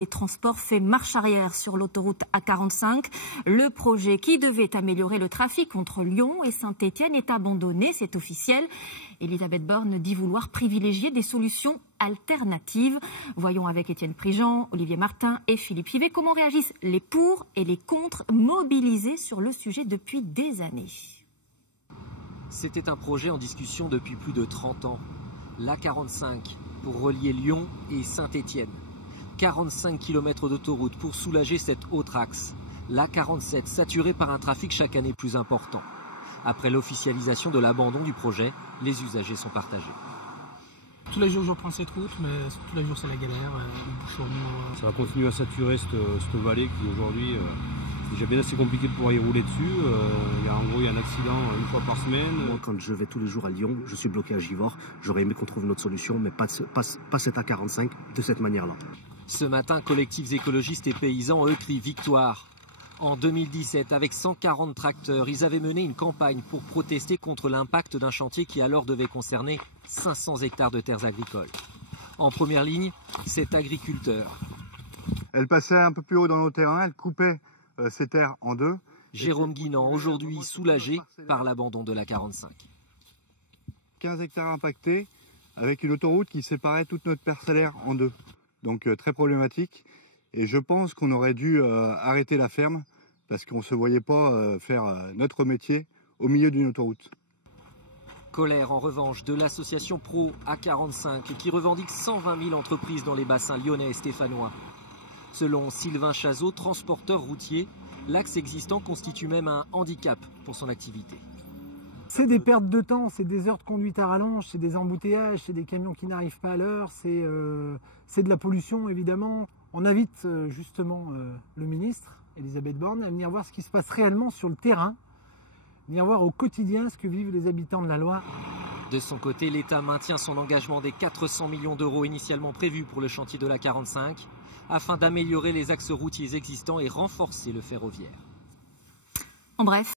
Les transports fait marche arrière sur l'autoroute A45. Le projet qui devait améliorer le trafic entre Lyon et Saint-Étienne est abandonné, c'est officiel. Elisabeth Borne dit vouloir privilégier des solutions alternatives. Voyons avec Étienne Prigent, Olivier Martin et Philippe Hivet comment réagissent les pour et les contre mobilisés sur le sujet depuis des années. C'était un projet en discussion depuis plus de 30 ans. L'A45 pour relier Lyon et Saint-Étienne. 45 km d'autoroute pour soulager cet autre axe. L'A47 saturé par un trafic chaque année plus important. Après l'officialisation de l'abandon du projet, les usagers sont partagés. Tous les jours je reprends cette route, mais tous les jours c'est la galère, le bouchonnement. Ça va continuer à saturer cette vallée qui aujourd'hui est déjà bien assez compliqué de pouvoir y rouler dessus. Il y a un accident une fois par semaine. Moi quand je vais tous les jours à Lyon, je suis bloqué à Givors. J'aurais aimé qu'on trouve une autre solution, mais pas cette A45 de cette manière-là. Ce matin, collectifs écologistes et paysans, eux, crient victoire. En 2017, avec 140 tracteurs, ils avaient mené une campagne pour protester contre l'impact d'un chantier qui alors devait concerner 500 hectares de terres agricoles. En première ligne, cet agriculteur. Elle passait un peu plus haut dans nos terrains, elle coupait ces terres en deux. Jérôme Guinan, aujourd'hui soulagé par l'abandon de l'A45. 15 hectares impactés, avec une autoroute qui séparait toute notre parcellaire en deux. Donc très problématique. Et je pense qu'on aurait dû arrêter la ferme parce qu'on ne se voyait pas faire notre métier au milieu d'une autoroute. Colère en revanche de l'association Pro A45 qui revendique 120 000 entreprises dans les bassins lyonnais et stéphanois. Selon Sylvain Chazot, transporteur routier, l'axe existant constitue même un handicap pour son activité. C'est des pertes de temps, c'est des heures de conduite à rallonge, c'est des embouteillages, c'est des camions qui n'arrivent pas à l'heure, c'est de la pollution évidemment. On invite justement le ministre, Elisabeth Borne, à venir voir ce qui se passe réellement sur le terrain, venir voir au quotidien ce que vivent les habitants de la Loire. De son côté, l'État maintient son engagement des 400 millions d'euros initialement prévus pour le chantier de l'A45, afin d'améliorer les axes routiers existants et renforcer le ferroviaire. En bref.